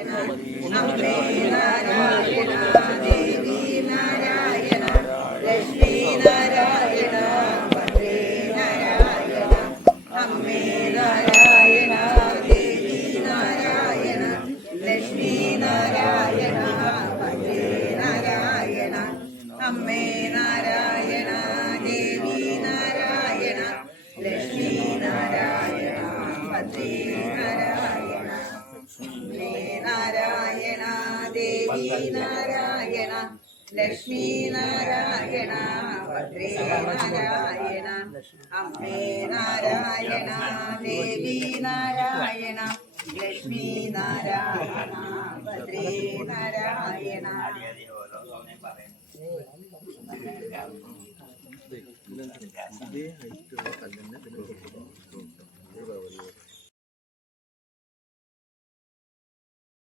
അമ്മേ നാരായണ ദേവി നാരായണ ലക്ഷ്മി നാരായണ ഭദ്രേ നാരായണ അമ്മേ നാരായണ ദേവി നാരായണ ലക്ഷ്മി നാരായണ ഭദ്രേ നാരായണ അമ്മേ നാരായണ ദേവി നാരായണ ലക്ഷ്മി നാരായണ ഭദ്രേ നാരായണ അമ്മേ നാരായണ ദേവി നാരായണ ലക്ഷ്മി നാരായണ ഭദ്രേ നാരായണ അമ്മേ നാരായണ ദേവി നാരായണ ലക്ഷ്മി നാരായണ ഭദ്രേ നാരായണ